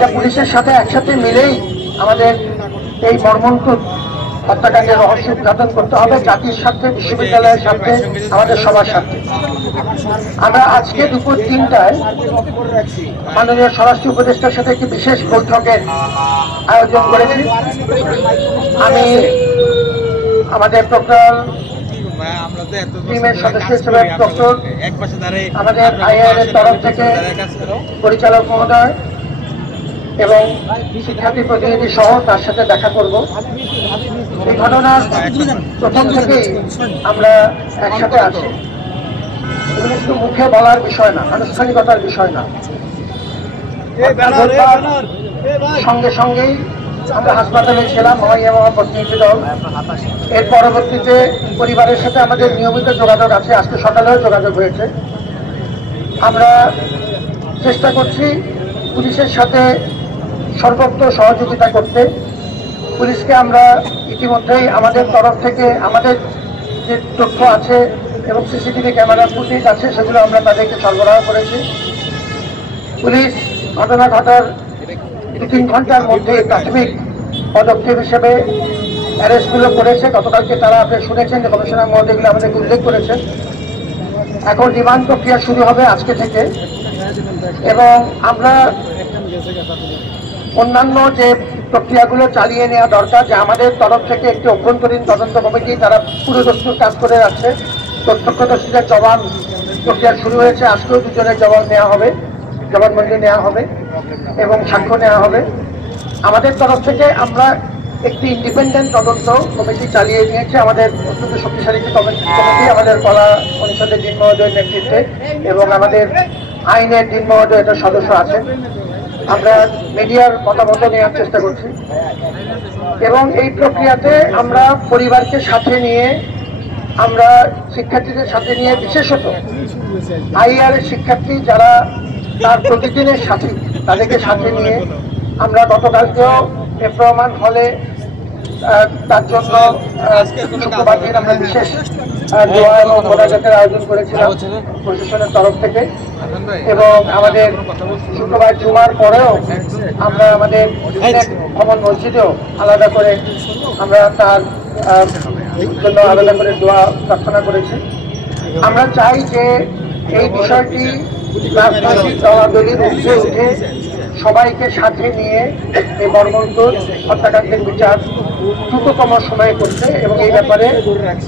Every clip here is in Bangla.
এটা পুলিশের সাথে একসাথে মিলেই আমাদের এই মর্মন্তুদ হত্যাকাণ্ডের রহস্য উদ্ঘাটন করতে হবে, জাতির স্বার্থে, বিশ্ববিদ্যালয়ের স্বার্থে, আমাদের সবার স্বার্থে। আমরা আজকে দুপুর 3টায় মাননীয় স্বরাষ্ট্র উপদেষ্টার সাথে একটি বিশেষ বৈঠকের আয়োজন করেছি। আমি আমাদের প্রোগ্রাম টিমের সদস্য হিসেবে ডক্টর আমাদের আইআর এর তরফ থেকে পরিচালক মহোদয় এবং শিক্ষার্থী প্রতিনিধি সহ তার সাথে দেখা করব। এই ঘটনার প্রথম থেকেই আমরা একসাথে আছি। এগুলো শুধু মুখে বলার বিষয় না, আনুষ্ঠানিকতার বিষয় না। সঙ্গে সঙ্গেই আমরা হাসপাতালে ছিলাম, আমি এবং আমার প্রতিনিধি দল। এর পরবর্তীতে পরিবারের সাথে আমাদের নিয়মিত যোগাযোগ আছে, আজকে সকালেও যোগাযোগ হয়েছে। আমরা চেষ্টা করছি পুলিশের সাথে সর্বোচ্চ সহযোগিতা করতে। পুলিশকে আমরা ইতিমধ্যেই আমাদের তরফ থেকে আমাদের যে তথ্য আছে এবং সিসিটিভি ক্যামেরা ফুটেজ আছে সেগুলো আমরা তাদেরকে সরবরাহ করেছি। পুলিশ ঘটনা ঘটার 2-3 ঘন্টার মধ্যে প্রাথমিক পদক্ষেপ হিসেবে অ্যারেস্টগুলো করেছে। গতকালকে তারা আপনি শুনেছেন যে কমিশনার মহোদয়গুলো আমাদেরকে উল্লেখ করেছেন। এখন রিমান্ড প্রক্রিয়া শুরু হবে আজকে থেকে, এবং আমরা অন্যান্য যে প্রক্রিয়াগুলো চালিয়ে নেওয়া দরকার, যে আমাদের তরফ থেকে একটি অভ্যন্তরীণ তদন্ত কমিটি তারা পুরোদস্তুর কাজ করে যাচ্ছে। প্রত্যক্ষদর্শীদের জবান প্রক্রিয়া শুরু হয়েছে, আজকেও 2 জনের জবাব নেওয়া হবে, জবানবন্দি নেওয়া হবে এবং সাক্ষ্য নেওয়া হবে। আমাদের তরফ থেকে আমরা একটি ইন্ডিপেন্ডেন্ট তদন্ত কমিটি চালিয়ে নিয়েছে, আমাদের অত্যন্ত শক্তিশালী কমিটি, আমাদের কলা পরিষদের ডিন মহোদয়ের নেতৃত্বে এবং আমাদের আইনের ডিন মহোদয় এটার সদস্য আছেন। আমরা মিডিয়ার মতামত নেওয়ার চেষ্টা করছি এবং এই প্রক্রিয়াতে আমরা পরিবারকে সাথে নিয়ে, আমরা শিক্ষার্থীদের সাথে নিয়ে, বিশেষত আইআর এর শিক্ষার্থী যারা তার প্রতিদিনের সাথী, তাদেরকে সাথে নিয়ে আমরা গতকালকেও এফ রহমান হলে তার জন্য শুক্রবার দিন আমরা বিশেষ দোয়া এবং মোনাজাতের আয়োজন করেছিলাম প্রশাসনের তরফ থেকে। এবং আমাদের শুক্রবার জুমার পরেও আমরা আমাদের ভবন মসজিদেও আলাদা করে আমরা তার জন্য আলাদা করে দোয়া প্রার্থনা করেছি। আমরা চাই যে এই বিষয়টি রাজনৈতিক দলাদলির ঊর্ধ্বে উঠে সবাইকে সাথে নিয়ে এই মর্মন্তুদ হত্যাকাণ্ডের বিচার দ্রুততম সময়ে করতে, এবং এই ব্যাপারে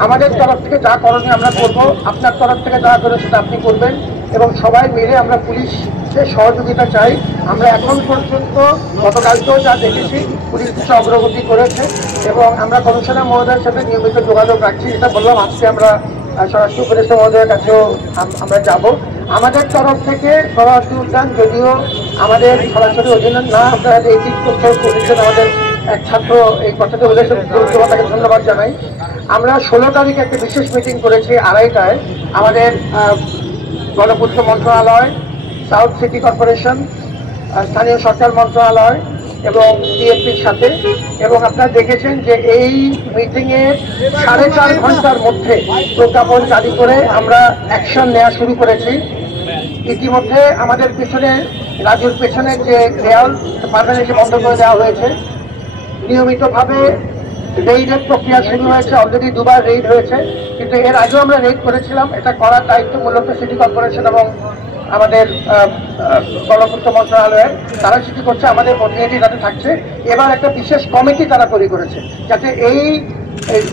আমাদের তরফ থেকে যা করণীয় আমরা করব, আপনার তরফ থেকে যা করে সেটা আপনি করবেন, এবং সবাই মিলে আমরা পুলিশের সহযোগিতা চাই। আমরা এখন পর্যন্ত গতকালকেও যা দেখেছি, পুলিশ কিছু অগ্রগতি করেছে এবং আমরা কমিশনার মহোদয়ের সাথে নিয়মিত যোগাযোগ রাখছি। এটা বললাম, আজকে আমরা স্বরাষ্ট্র উপদেষ্টা মহোদয়ের কাছেও আমরা যাব। আমাদের তরফ থেকে সরাসরি উদ্যান যদিও আমাদের সরাসরি অধীনে না, আপনারা এই তথ্য করেছেন, আমাদের এক ছাত্র এই কথাটা বলেছেন, তাকে ধন্যবাদ জানাই। আমরা 16 তারিখে একটা বিশেষ মিটিং করেছি 2:30টায় আমাদের গণপূর্ত মন্ত্রণালয়, সাউথ সিটি কর্পোরেশন, স্থানীয় সরকার মন্ত্রণালয় এবং ডিএমপির সাথে, এবং আপনারা দেখেছেন যে এই মিটিংয়ে 4.5 ঘন্টার মধ্যে প্রজ্ঞাপন জারি করে আমরা অ্যাকশন নেওয়া শুরু করেছি। ইতিমধ্যে আমাদের পেছনে, রাজুর পেছনে যে দেয়াল পার্মানেন্টলি বন্ধ করে দেওয়া হয়েছে, নিয়মিতভাবে রেইডের প্রক্রিয়া শুরু হয়েছে। অলরেডি 2বার রেইড হয়েছে, কিন্তু এর আগেও আমরা রেইড করেছিলাম। এটা করার দায়িত্ব মূলত সিটি কর্পোরেশন এবং আমাদের গণপূর্ত মন্ত্রণালয়ের, তারা সেটি করছে, আমাদের প্রতিনিধি তাতে থাকছে। এবার একটা বিশেষ কমিটি তারা তৈরি করেছে যাতে এই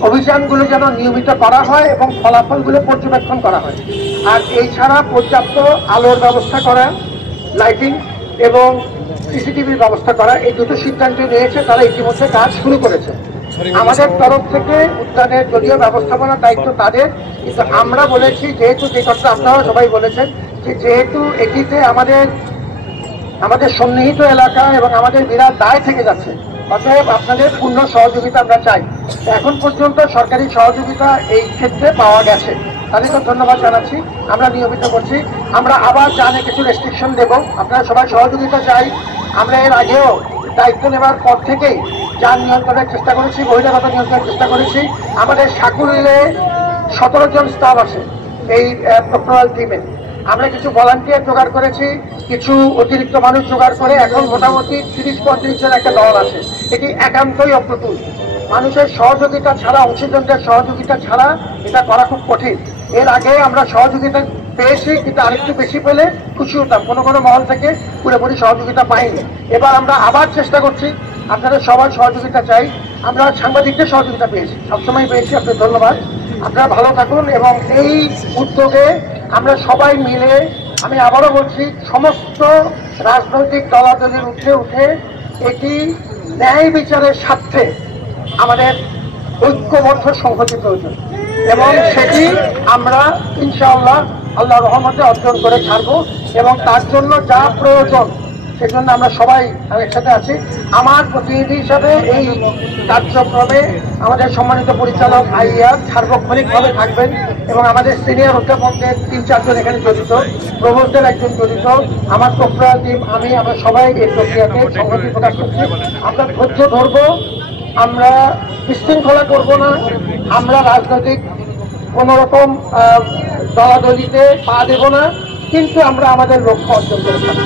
অভিযানগুলো যেন নিয়মিত করা হয় এবং ফলাফলগুলো পর্যবেক্ষণ করা হয়। আর এই ছাড়া পর্যাপ্ত আলোর ব্যবস্থা করা, লাইটিং এবং সিসিটিভির ব্যবস্থা করা, এই দুটো সিদ্ধান্ত নিয়েছে। তারা ইতিমধ্যে কাজ শুরু করেছে। আমাদের তরফ থেকে উদ্যানের যদিও ব্যবস্থাপনার দায়িত্ব তাদের, কিন্তু আমরা বলেছি যেহেতু, যে কথা আপনারা সবাই বলেছেন, যে যেহেতু এটিতে আমাদের সন্নিহিত এলাকা এবং আমাদের বিরাট দায় থেকে যাচ্ছে, অতএব আপনাদের পূর্ণ সহযোগিতা আমরা চাই। এখন পর্যন্ত সরকারি সহযোগিতা এই ক্ষেত্রে পাওয়া গেছে, তাদেরকে ধন্যবাদ জানাচ্ছি। আমরা নিয়মিত করছি। আমরা আবার জানে কিছু রেস্ট্রিকশন দেব, আপনারা সবাই সহযোগিতা চাই। আমরা এর আগেও দায়িত্ব নেওয়ার পর থেকেই যান নিয়ন্ত্রণের চেষ্টা করেছি, বহিরাগত নিয়ন্ত্রণের চেষ্টা করেছি। আমাদের সাকুলে 17 জন স্টাফ আছে এই প্রক্টোরাল টিমে, আমরা কিছু ভলান্টিয়ার জোগাড় করেছি, কিছু অতিরিক্ত মানুষ জোগাড় করে এখন মোটামুটি 30-35 জন একটা দল আছে। এটি একান্তই অপ্রতুল। মানুষের সহযোগিতা ছাড়া, অংশীজনদের সহযোগিতা ছাড়া এটা করা খুব কঠিন। এর আগে আমরা সহযোগিতা পেয়েছি, কিন্তু আরেকটু বেশি পেলে খুশি হতাম। কোনো কোনো মহল থেকে পুরোপুরি সহযোগিতা পাইনি। এবার আমরা আবার চেষ্টা করছি, আপনাদের সবার সহযোগিতা চাই। আমরা সাংবাদিকদের সহযোগিতা পেয়েছি, সবসময় পেয়েছি, আপনাদের ধন্যবাদ। আপনারা ভালো থাকুন এবং এই উদ্যোগে আমরা সবাই মিলে, আমি আবারও বলছি, সমস্ত রাজনৈতিক দলাদলির ঊর্ধ্বে উঠে এটি ন্যায় বিচারের স্বার্থে আমাদের ঐক্যবদ্ধ সংগঠিত প্রয়োজন এবং সেটি আমরা ইনশাআল্লাহ আল্লাহর রহমতে অর্জন করে ছাড়বো এবং তার জন্য যা প্রয়োজন সেজন্য আমরা সবাই একসাথে আছি। আমার প্রতিনিধি হিসাবে এই কার্যক্রমে আমাদের সম্মানিত পরিচালক আইয়ার সার্বক্ষণিকভাবে থাকবেন এবং আমাদের সিনিয়র অধ্যাপকদের 3-4 জন এখানে জড়িত, প্রভোস্টের একজন জড়িত, আমার প্রক্রিয়া টিম, আমরা সবাই এই প্রক্রিয়াতে সংহতি প্রকাশ করছি। আমরা ধৈর্য ধরবো, আমরা বিশৃঙ্খলা করব না, আমরা রাজনৈতিক কোনো রকম দলাদলিতে পা দেব না, কিন্তু আমরা আমাদের লক্ষ্য অর্জন করে থাকবো।